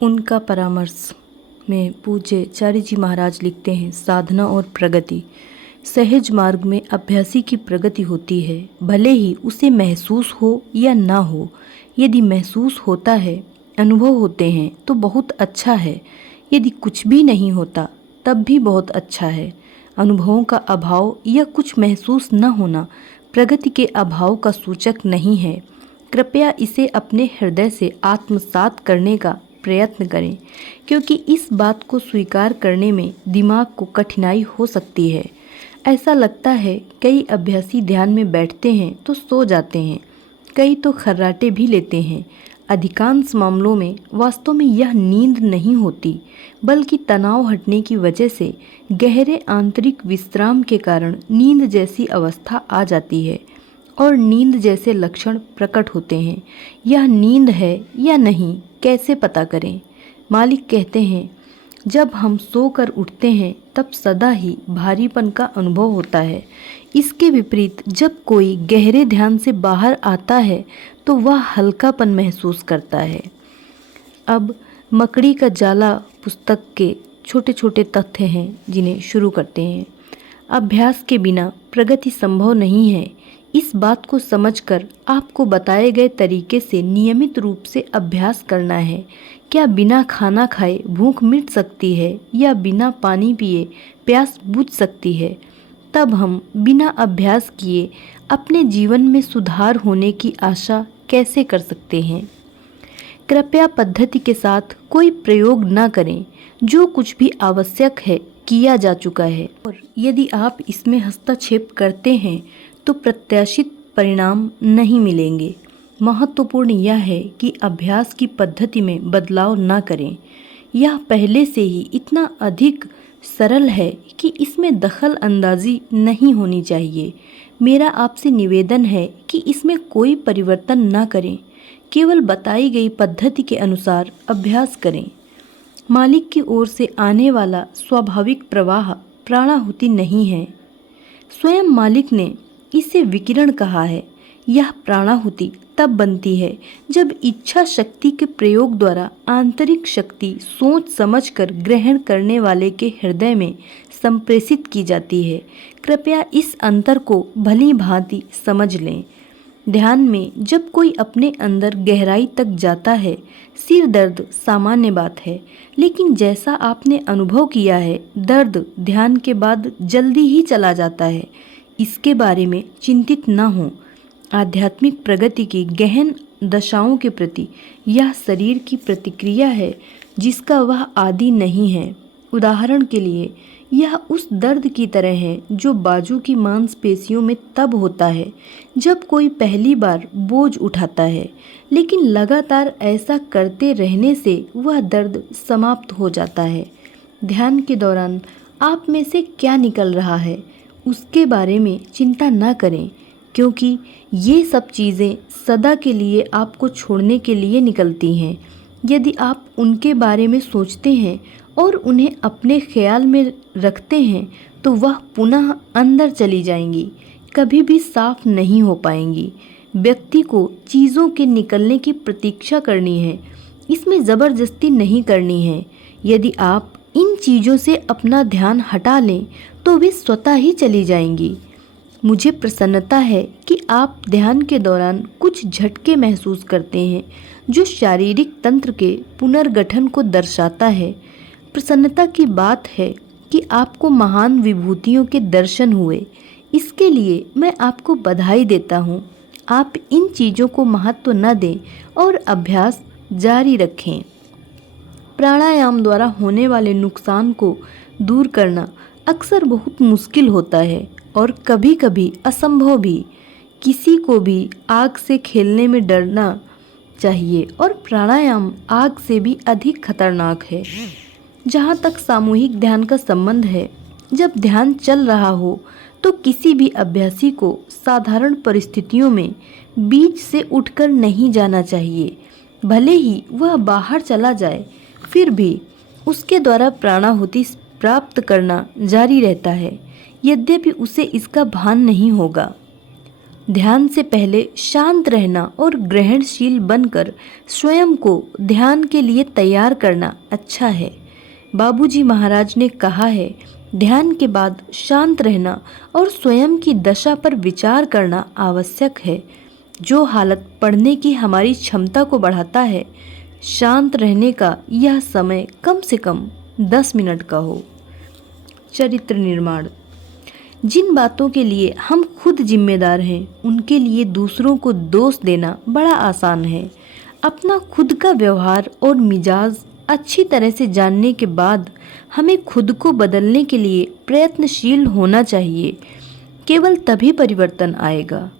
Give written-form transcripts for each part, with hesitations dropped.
उनका परामर्श में पूज्य चार्य जी महाराज लिखते हैं, साधना और प्रगति। सहज मार्ग में अभ्यासी की प्रगति होती है, भले ही उसे महसूस हो या ना हो। यदि महसूस होता है, अनुभव होते हैं तो बहुत अच्छा है। यदि कुछ भी नहीं होता तब भी बहुत अच्छा है। अनुभवों का अभाव या कुछ महसूस न होना प्रगति के अभाव का सूचक नहीं है। कृपया इसे अपने हृदय से आत्मसात करने का प्रयत्न करें, क्योंकि इस बात को स्वीकार करने में दिमाग को कठिनाई हो सकती है। ऐसा लगता है कई अभ्यासी ध्यान में बैठते हैं तो सो जाते हैं, कई तो खर्राटे भी लेते हैं। अधिकांश मामलों में वास्तव में यह नींद नहीं होती, बल्कि तनाव हटने की वजह से गहरे आंतरिक विश्राम के कारण नींद जैसी अवस्था आ जाती है और नींद जैसे लक्षण प्रकट होते हैं। यह नींद है या नहीं कैसे पता करें? मालिक कहते हैं, जब हम सोकर उठते हैं तब सदा ही भारीपन का अनुभव होता है। इसके विपरीत जब कोई गहरे ध्यान से बाहर आता है तो वह हल्कापन महसूस करता है। अब मकड़ी का जाला पुस्तक के छोटे छोटे तथ्य हैं जिन्हें शुरू करते हैं। अभ्यास के बिना प्रगति संभव नहीं है। इस बात को समझकर आपको बताए गए तरीके से नियमित रूप से अभ्यास करना है। क्या बिना खाना खाए भूख मिट सकती है या बिना पानी पिए प्यास बुझ सकती है? तब हम बिना अभ्यास किए अपने जीवन में सुधार होने की आशा कैसे कर सकते हैं? कृपया पद्धति के साथ कोई प्रयोग न करें। जो कुछ भी आवश्यक है किया जा चुका है, और यदि आप इसमें हस्तक्षेप करते हैं तो प्रत्याशित परिणाम नहीं मिलेंगे। महत्वपूर्ण यह है कि अभ्यास की पद्धति में बदलाव न करें। यह पहले से ही इतना अधिक सरल है कि इसमें दखल अंदाजी नहीं होनी चाहिए। मेरा आपसे निवेदन है कि इसमें कोई परिवर्तन न करें, केवल बताई गई पद्धति के अनुसार अभ्यास करें। मालिक की ओर से आने वाला स्वाभाविक प्रवाह प्राणाहुति नहीं है। स्वयं मालिक ने इसे विकिरण कहा है। यह प्राणाहुति तब बनती है जब इच्छा शक्ति के प्रयोग द्वारा आंतरिक शक्ति सोच समझकर ग्रहण करने वाले के हृदय में संप्रेषित की जाती है। कृपया इस अंतर को भली भांति समझ लें। ध्यान में जब कोई अपने अंदर गहराई तक जाता है, सिर दर्द सामान्य बात है, लेकिन जैसा आपने अनुभव किया है, दर्द ध्यान के बाद जल्दी ही चला जाता है। इसके बारे में चिंतित न हों। आध्यात्मिक प्रगति की गहन दशाओं के प्रति यह शरीर की प्रतिक्रिया है जिसका वह आदी नहीं है। उदाहरण के लिए, यह उस दर्द की तरह है जो बाजू की मांसपेशियों में तब होता है जब कोई पहली बार बोझ उठाता है, लेकिन लगातार ऐसा करते रहने से वह दर्द समाप्त हो जाता है। ध्यान के दौरान आप में से क्या निकल रहा है उसके बारे में चिंता न करें, क्योंकि ये सब चीज़ें सदा के लिए आपको छोड़ने के लिए निकलती हैं। यदि आप उनके बारे में सोचते हैं और उन्हें अपने ख्याल में रखते हैं तो वह पुनः अंदर चली जाएंगी, कभी भी साफ नहीं हो पाएंगी। व्यक्ति को चीज़ों के निकलने की प्रतीक्षा करनी है, इसमें ज़बरदस्ती नहीं करनी है। यदि आप इन चीज़ों से अपना ध्यान हटा लें तो वे स्वतः ही चली जाएंगी। मुझे प्रसन्नता है कि आप ध्यान के दौरान कुछ झटके महसूस करते हैं जो शारीरिक तंत्र के पुनर्गठन को दर्शाता है। प्रसन्नता की बात है कि आपको महान विभूतियों के दर्शन हुए। इसके लिए मैं आपको बधाई देता हूँ। आप इन चीज़ों को महत्व न दें और अभ्यास जारी रखें। प्राणायाम द्वारा होने वाले नुकसान को दूर करना अक्सर बहुत मुश्किल होता है और कभी कभी असंभव भी। किसी को भी आग से खेलने में डरना चाहिए और प्राणायाम आग से भी अधिक खतरनाक है। जहाँ तक सामूहिक ध्यान का संबंध है, जब ध्यान चल रहा हो तो किसी भी अभ्यासी को साधारण परिस्थितियों में बीच से उठकर नहीं जाना चाहिए। भले ही वह बाहर चला जाए, फिर भी उसके द्वारा प्राणाहुति प्राप्त करना जारी रहता है, यद्यपि उसे इसका भान नहीं होगा। ध्यान से पहले शांत रहना और ग्रहणशील बनकर स्वयं को ध्यान के लिए तैयार करना अच्छा है। बाबूजी महाराज ने कहा है, ध्यान के बाद शांत रहना और स्वयं की दशा पर विचार करना आवश्यक है। जो हालत पढ़ने की हमारी क्षमता को बढ़ाता है, शांत रहने का यह समय कम से कम 10 मिनट का हो। चरित्र निर्माण। जिन बातों के लिए हम खुद जिम्मेदार हैं, उनके लिए दूसरों को दोष देना बड़ा आसान है। अपना खुद का व्यवहार और मिजाज अच्छी तरह से जानने के बाद हमें खुद को बदलने के लिए प्रयत्नशील होना चाहिए। केवल तभी परिवर्तन आएगा।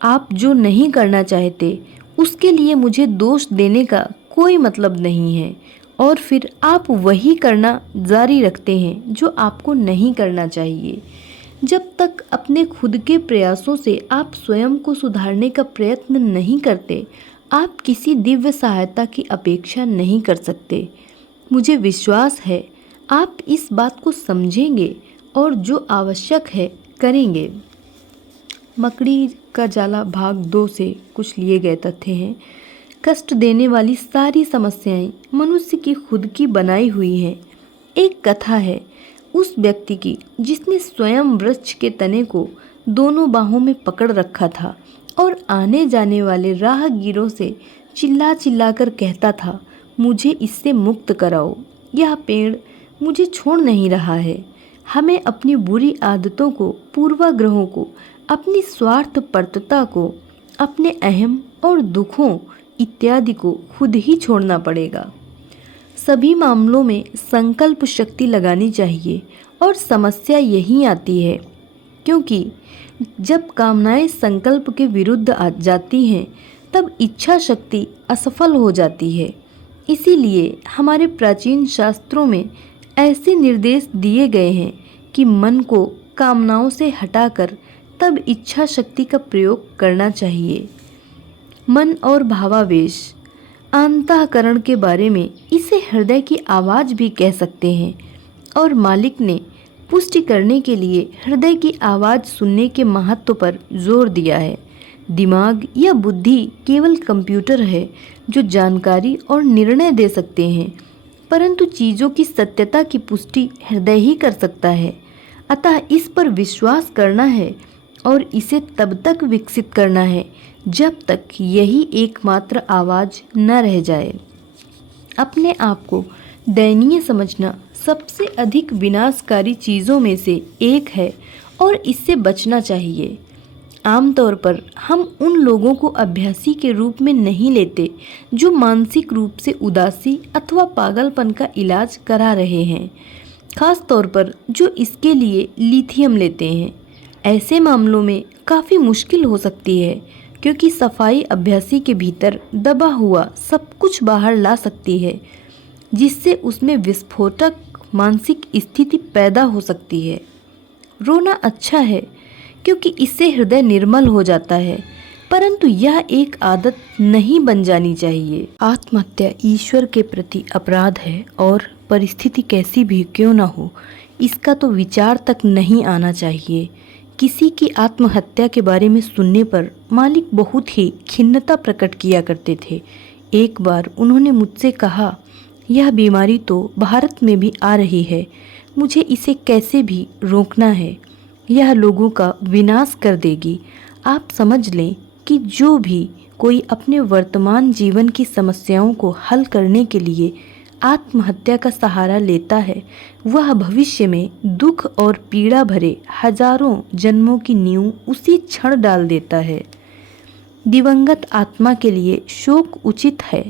आप जो नहीं करना चाहते, उसके लिए मुझे दोष देने का कोई मतलब नहीं है, और फिर आप वही करना जारी रखते हैं जो आपको नहीं करना चाहिए। जब तक अपने खुद के प्रयासों से आप स्वयं को सुधारने का प्रयत्न नहीं करते, आप किसी दिव्य सहायता की अपेक्षा नहीं कर सकते। मुझे विश्वास है आप इस बात को समझेंगे और जो आवश्यक है करेंगे। मकड़ी का जाला भाग 2 से कुछ लिए गए तथ्य हैं। कष्ट देने वाली सारी समस्याएं मनुष्य की खुद की बनाई हुई हैं। एक कथा है उस व्यक्ति की जिसने स्वयं वृक्ष के तने को दोनों बाहों में पकड़ रखा था और आने जाने वाले राहगीरों से चिल्ला चिल्ला कर कहता था, मुझे इससे मुक्त कराओ, यह पेड़ मुझे छोड़ नहीं रहा है। हमें अपनी बुरी आदतों को, पूर्वाग्रहों को, अपनी स्वार्थपरता को, अपने अहम और दुखों इत्यादि को खुद ही छोड़ना पड़ेगा। सभी मामलों में संकल्प शक्ति लगानी चाहिए और समस्या यही आती है, क्योंकि जब कामनाएं संकल्प के विरुद्ध आ जाती हैं, तब इच्छा शक्ति असफल हो जाती है। इसीलिए हमारे प्राचीन शास्त्रों में ऐसे निर्देश दिए गए हैं कि मन को कामनाओं से हटाकर तब इच्छा शक्ति का प्रयोग करना चाहिए। मन और भावावेश, अंतःकरण के बारे में इसे हृदय की आवाज़ भी कह सकते हैं, और मालिक ने पुष्टि करने के लिए हृदय की आवाज़ सुनने के महत्व पर जोर दिया है। दिमाग या बुद्धि केवल कंप्यूटर है जो जानकारी और निर्णय दे सकते हैं, परंतु चीज़ों की सत्यता की पुष्टि हृदय ही कर सकता है। अतः इस पर विश्वास करना है और इसे तब तक विकसित करना है जब तक यही एकमात्र आवाज़ न रह जाए। अपने आप को दयनीय समझना सबसे अधिक विनाशकारी चीज़ों में से एक है और इससे बचना चाहिए। आमतौर पर हम उन लोगों को अभ्यासी के रूप में नहीं लेते जो मानसिक रूप से उदासी अथवा पागलपन का इलाज करा रहे हैं, खास तौर पर जो इसके लिए लिथियम लेते हैं। ऐसे मामलों में काफ़ी मुश्किल हो सकती है, क्योंकि सफाई अभ्यासी के भीतर दबा हुआ सब कुछ बाहर ला सकती है, जिससे उसमें विस्फोटक मानसिक स्थिति पैदा हो सकती है। रोना अच्छा है क्योंकि इससे हृदय निर्मल हो जाता है, परंतु यह एक आदत नहीं बन जानी चाहिए। आत्महत्या ईश्वर के प्रति अपराध है और परिस्थिति कैसी भी क्यों ना हो, इसका तो विचार तक नहीं आना चाहिए। किसी की आत्महत्या के बारे में सुनने पर मालिक बहुत ही खिन्नता प्रकट किया करते थे। एक बार उन्होंने मुझसे कहा, यह बीमारी तो भारत में भी आ रही है, मुझे इसे कैसे भी रोकना है, यह लोगों का विनाश कर देगी। आप समझ लें कि जो भी कोई अपने वर्तमान जीवन की समस्याओं को हल करने के लिए आत्महत्या का सहारा लेता है, वह भविष्य में दुख और पीड़ा भरे हजारों जन्मों की नींव उसी क्षण डाल देता है। दिवंगत आत्मा के लिए शोक उचित है,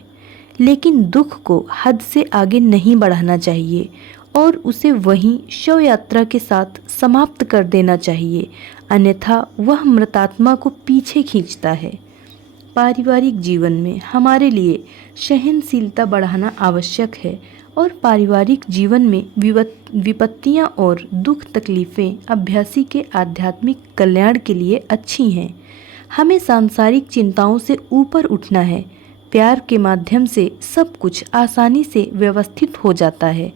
लेकिन दुख को हद से आगे नहीं बढ़ाना चाहिए और उसे वहीं शव यात्रा के साथ समाप्त कर देना चाहिए, अन्यथा वह मृतात्मा को पीछे खींचता है। पारिवारिक जीवन में हमारे लिए सहनशीलता बढ़ाना आवश्यक है और पारिवारिक जीवन में विपत्तियां और दुख तकलीफ़ें अभ्यासी के आध्यात्मिक कल्याण के लिए अच्छी हैं। हमें सांसारिक चिंताओं से ऊपर उठना है। प्यार के माध्यम से सब कुछ आसानी से व्यवस्थित हो जाता है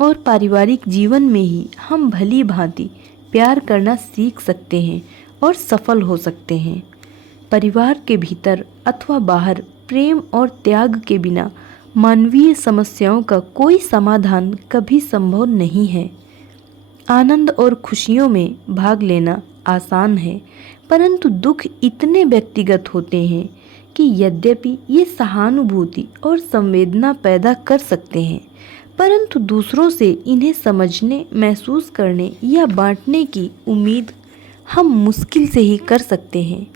और पारिवारिक जीवन में ही हम भली भांति प्यार करना सीख सकते हैं और सफल हो सकते हैं। परिवार के भीतर अथवा बाहर प्रेम और त्याग के बिना मानवीय समस्याओं का कोई समाधान कभी संभव नहीं है। आनंद और खुशियों में भाग लेना आसान है, परंतु दुख इतने व्यक्तिगत होते हैं कि यद्यपि ये सहानुभूति और संवेदना पैदा कर सकते हैं, परंतु दूसरों से इन्हें समझने, महसूस करने या बांटने की उम्मीद हम मुश्किल से ही कर सकते हैं।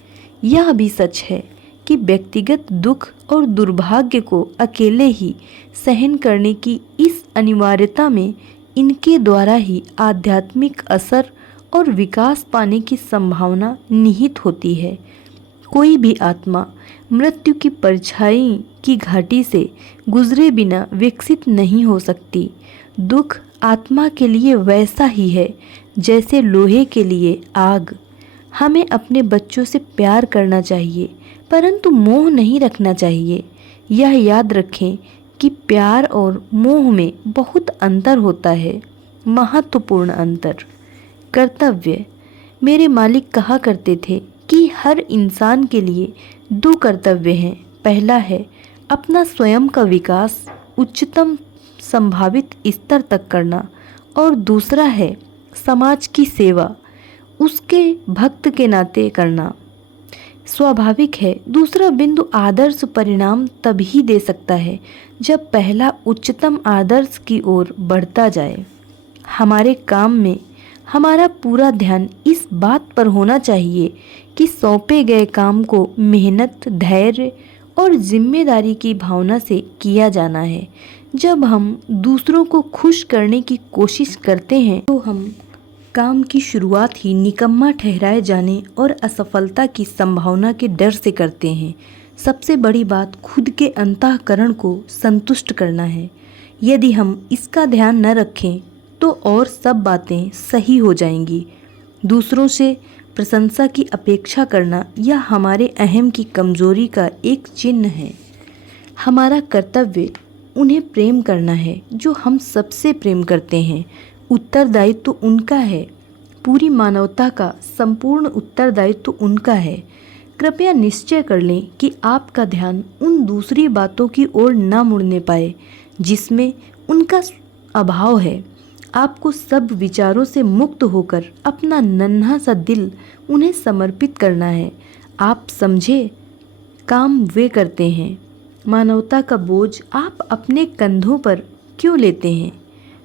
यह भी सच है कि व्यक्तिगत दुख और दुर्भाग्य को अकेले ही सहन करने की इस अनिवार्यता में इनके द्वारा ही आध्यात्मिक असर और विकास पाने की संभावना निहित होती है। कोई भी आत्मा मृत्यु की परछाई की घाटी से गुजरे बिना विकसित नहीं हो सकती। दुख आत्मा के लिए वैसा ही है जैसे लोहे के लिए आग। हमें अपने बच्चों से प्यार करना चाहिए, परंतु मोह नहीं रखना चाहिए। यह याद रखें कि प्यार और मोह में बहुत अंतर होता है, महत्वपूर्ण अंतर। कर्तव्य। मेरे मालिक कहा करते थे कि हर इंसान के लिए 2 कर्तव्य हैं। पहला है अपना स्वयं का विकास उच्चतम संभावित स्तर तक करना, और दूसरा है समाज की सेवा उसके भक्त के नाते करना। स्वाभाविक है, दूसरा बिंदु आदर्श परिणाम तभी दे सकता है जब पहला उच्चतम आदर्श की ओर बढ़ता जाए। हमारे काम में हमारा पूरा ध्यान इस बात पर होना चाहिए कि सौंपे गए काम को मेहनत, धैर्य और जिम्मेदारी की भावना से किया जाना है। जब हम दूसरों को खुश करने की कोशिश करते हैं तो हम काम की शुरुआत ही निकम्मा ठहराए जाने और असफलता की संभावना के डर से करते हैं। सबसे बड़ी बात खुद के अंतःकरण को संतुष्ट करना है। यदि हम इसका ध्यान न रखें तो और सब बातें सही हो जाएंगी। दूसरों से प्रशंसा की अपेक्षा करना यह हमारे अहम की कमजोरी का एक चिन्ह है। हमारा कर्तव्य उन्हें प्रेम करना है जो हम सबसे प्रेम करते हैं। उत्तरदायित्व तो उनका है, पूरी मानवता का संपूर्ण उत्तरदायित्व तो उनका है। कृपया निश्चय कर लें कि आपका ध्यान उन दूसरी बातों की ओर न मुड़ने पाए जिसमें उनका अभाव है। आपको सब विचारों से मुक्त होकर अपना नन्हा सा दिल उन्हें समर्पित करना है। आप समझे, काम वे करते हैं। मानवता का बोझ आप अपने कंधों पर क्यों लेते हैं?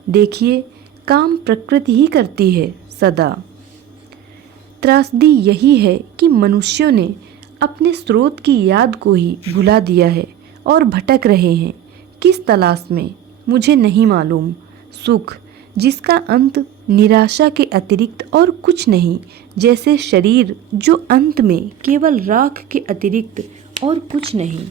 देखिए, काम प्रकृति ही करती है सदा। त्रासदी यही है कि मनुष्यों ने अपने स्रोत की याद को ही भुला दिया है और भटक रहे हैं। किस तलाश में, मुझे नहीं मालूम। सुख जिसका अंत निराशा के अतिरिक्त और कुछ नहीं, जैसे शरीर जो अंत में केवल राख के अतिरिक्त और कुछ नहीं।